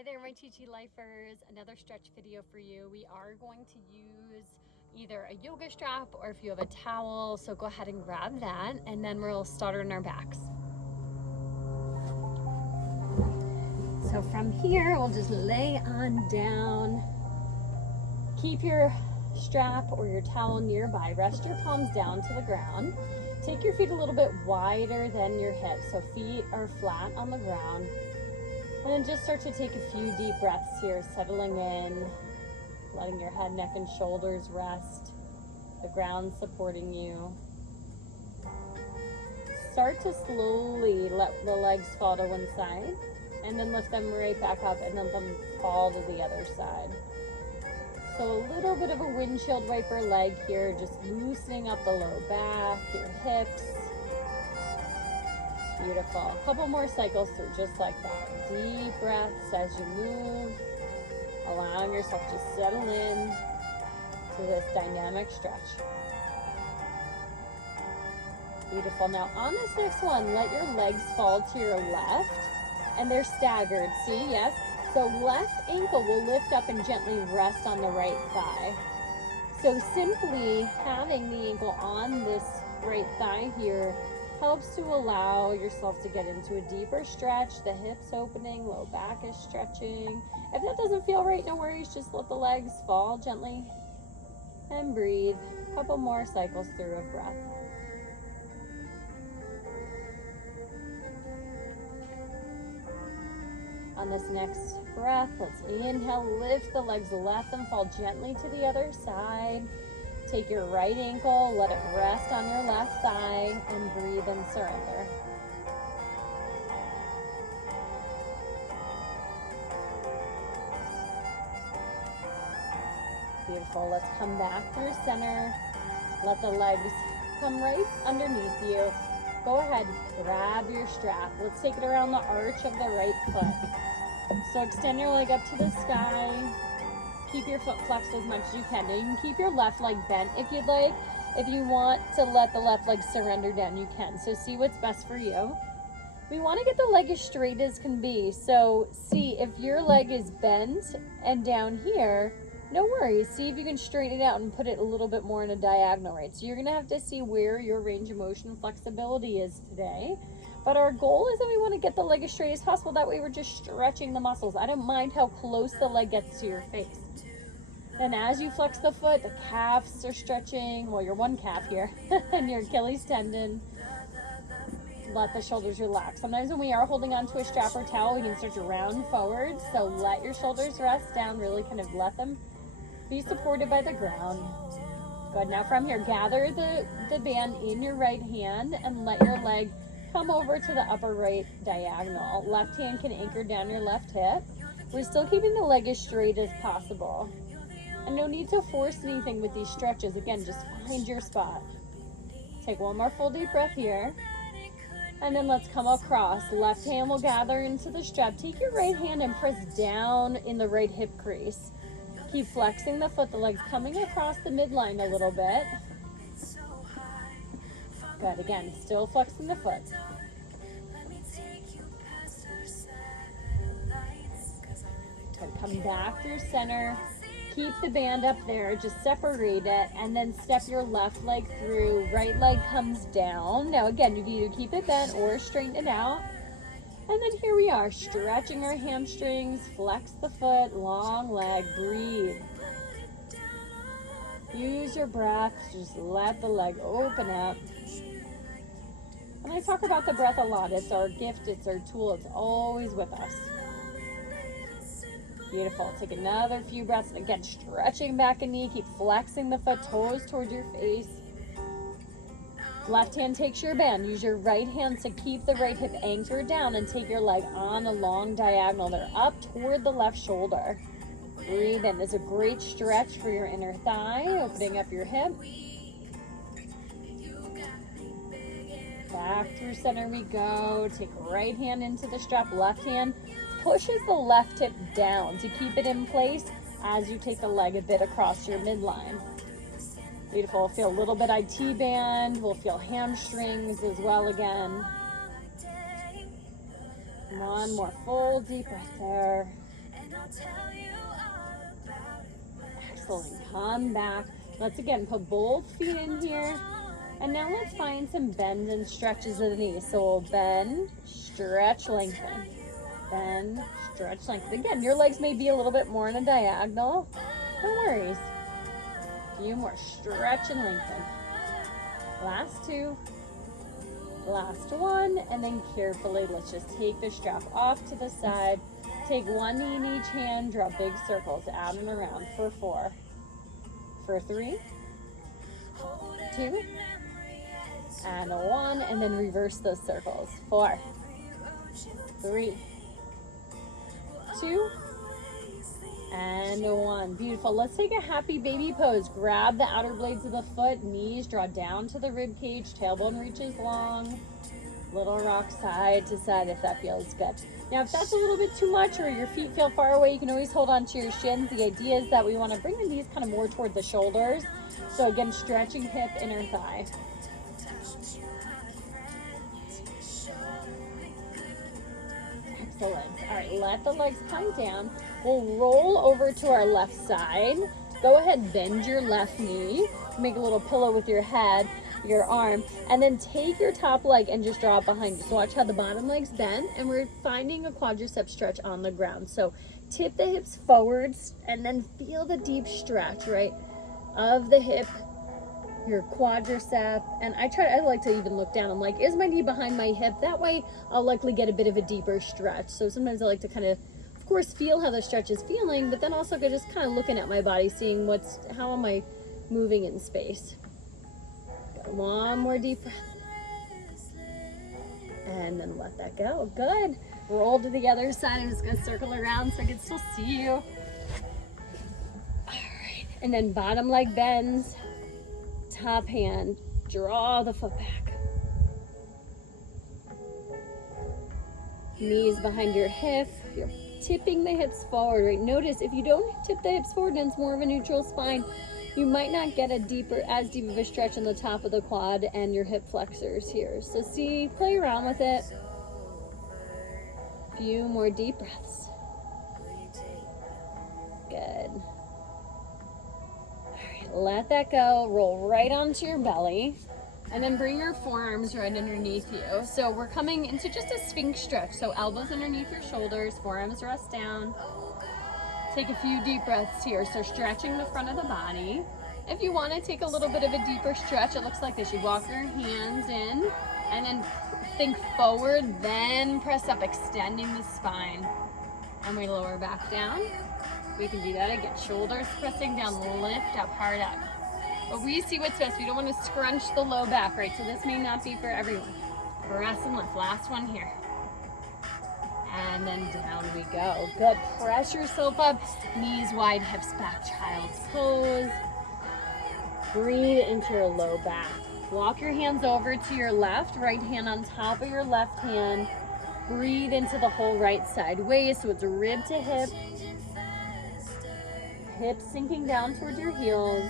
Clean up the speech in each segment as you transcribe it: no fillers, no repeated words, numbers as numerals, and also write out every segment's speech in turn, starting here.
Hi there, my Chi Chi Lifers. Another stretch video for you. We are going to use either a yoga strap or if you have a towel, so go ahead and grab that, and then we'll start on our backs. So from here, we'll just lay on down. Keep your strap or your towel nearby. Rest your palms down to the ground. Take your feet a little bit wider than your hips, so feet are flat on the ground. And then just start to take a few deep breaths here, settling in, letting your head, neck, and shoulders rest, the ground supporting you. Start to slowly let the legs fall to one side, and then lift them right back up, and then let them fall to the other side. So a little bit of a windshield wiper leg here, just loosening up the low back, your hips. Beautiful. A couple more cycles through, just like that. Deep breaths as you move, allowing yourself to settle in to this dynamic stretch. Beautiful. Now on this next one, let your legs fall to your left, and they're staggered. See, yes? So left ankle will lift up and gently rest on the right thigh. So simply having the ankle on this right thigh here helps to allow yourself to get into a deeper stretch, the hips opening, low back is stretching. If that doesn't feel right, no worries, just let the legs fall gently and breathe. A couple more cycles through of breath. On this next breath, let's inhale, lift the legs, let them fall gently to the other side. Take your right ankle, let it rest on your left thigh, and breathe and surrender. Beautiful. Let's come back through center. Let the legs come right underneath you. Go ahead, grab your strap. Let's take it around the arch of the right foot. So extend your leg up to the sky. Keep your foot flexed as much as you can. Now you can keep your left leg bent if you'd like. If you want to let the left leg surrender down, you can. So see what's best for you. We want to get the leg as straight as can be. So see if your leg is bent and down here, no worries. See if you can straighten it out and put it a little bit more in a diagonal, right? So you're going to have to see where your range of motion and flexibility is today. But our goal is that we want to get the leg as straight as possible. That way we're just stretching the muscles. I don't mind how close the leg gets to your face. And as you flex the foot, the calves are stretching, well, your one calf here, and your Achilles tendon. Let the shoulders relax. Sometimes when we are holding onto a strap or towel, we can start to round forward. So let your shoulders rest down, really kind of let them be supported by the ground. Good. Now from here, gather the band in your right hand and let your leg come over to the upper right diagonal. Left hand can anchor down your left hip. We're still keeping the leg as straight as possible. And no need to force anything with these stretches. Again, just find your spot. Take one more full deep breath here. And then let's come across. Left hand will gather into the strap. Take your right hand and press down in the right hip crease. Keep flexing the foot, the legs coming across the midline a little bit. Good, again, still flexing the foot. Good, come back through center. Keep the band up there, just separate it, and then step your left leg through. Right leg comes down. Now again, you can either keep it bent or straighten it out. And then here we are, stretching our hamstrings, flex the foot, long leg, breathe. Use your breath, just let the leg open up. And I talk about the breath a lot. It's our gift, it's our tool, it's always with us. Beautiful. Take another few breaths. And again, stretching back a knee. Keep flexing the foot, toes towards your face. Left hand takes your band. Use your right hand to keep the right hip anchored down and take your leg on a long diagonal. They're up toward the left shoulder. Breathe in. There's a great stretch for your inner thigh, opening up your hip. Back through center we go. Take right hand into the strap. Left hand pushes the left hip down to keep it in place as you take the leg a bit across your midline. Beautiful. Feel a little bit IT band. We'll feel hamstrings as well again. One more full deep breath there. Excellent. Come back. Let's again put both feet in here. And now let's find some bends and stretches of the knees. So we'll bend, stretch, lengthen. Bend, stretch, lengthen. Again, your legs may be a little bit more in a diagonal. No worries. A few more. Stretch and lengthen. Last two. Last one. And then carefully, let's just take the strap off to the side. Take one knee in each hand. Draw big circles out and around for 4. For 3. 2. And 1, and then reverse those circles. 4, 3, 2, and 1. Beautiful. Let's take a happy baby pose. Grab the outer blades of the foot, knees draw down to the rib cage, tailbone reaches long. Little rock side to side if that feels good. Now, if that's a little bit too much or your feet feel far away, you can always hold on to your shins. The idea is that we want to bring the knees kind of more toward the shoulders. So again, stretching hip, inner thigh. Excellent. All right, let the legs come down. We'll roll over to our left side. Go ahead, bend your left knee. Make a little pillow with your head, your arm, and then take your top leg and just draw it behind you. So watch how the bottom leg's bend, and we're finding a quadricep stretch on the ground. So tip the hips forwards, and then feel the deep stretch, right, of the hip, your quadricep. And I like to even look down. I'm like, is my knee behind my hip? That way I'll likely get a bit of a deeper stretch. So sometimes I like to kind of course, feel how the stretch is feeling, but then also just kind of looking at my body, seeing how am I moving in space. Got one more deep breath. And then let that go. Good. Roll to the other side. I'm just going to circle around so I can still see you. All right. And then bottom leg bends. Top hand. Draw the foot back. Knees behind your hip. You're tipping the hips forward, right? Notice if you don't tip the hips forward and it's more of a neutral spine, you might not get as deep of a stretch on the top of the quad and your hip flexors here. So play around with it. A few more deep breaths. Good. All right, let that go. Roll right onto your belly. And then bring your forearms right underneath you. So we're coming into just a sphinx stretch. So elbows underneath your shoulders, forearms rest down. Take a few deep breaths here. So stretching the front of the body. If you want to take a little bit of a deeper stretch, it looks like this. You walk your hands in and then think forward, then press up, extending the spine. And we lower back down. We can do that again. Shoulders pressing down, lift up, hard up. But we see what's best. We don't want to scrunch the low back, right? So this may not be for everyone. Press and lift. Last one here. And then down we go. Good. Press yourself up. Knees wide, hips back, child's pose. Breathe into your low back. Walk your hands over to your left. Right hand on top of your left hand. Breathe into the whole right side waist. So it's rib to hip. Hips sinking down towards your heels.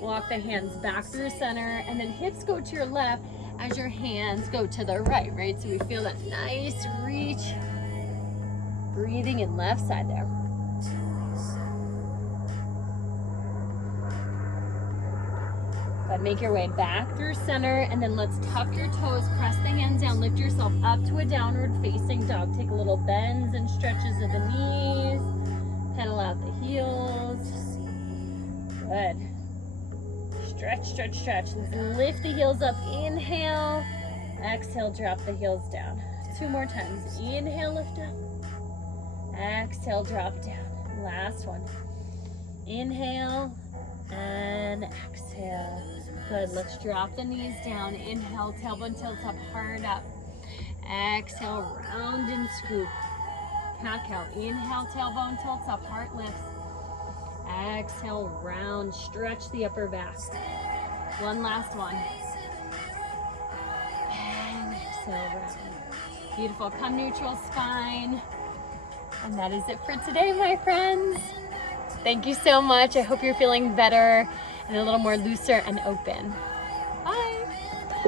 Walk the hands back through center, and then hips go to your left as your hands go to the right, right? So we feel that nice reach. Breathing in left side there. But make your way back through center, and then let's tuck your toes, press the hands down, lift yourself up to a downward facing dog. Take a little bends and stretches of the knees, pedal out the heels. Good. Stretch, stretch, stretch. Lift the heels up. Inhale. Exhale, drop the heels down. 2 more times. Inhale, lift up. Exhale, drop down. Last one. Inhale and exhale. Good. Let's drop the knees down. Inhale, tailbone tilts up, hard up. Exhale, round and scoop. Cat-cow. Inhale, tailbone tilts up, heart lifts. Exhale, round, stretch the upper back. One last one. And exhale, round. Beautiful. Come neutral spine. And that is it for today, my friends. Thank you so much. I hope you're feeling better and a little more looser and open.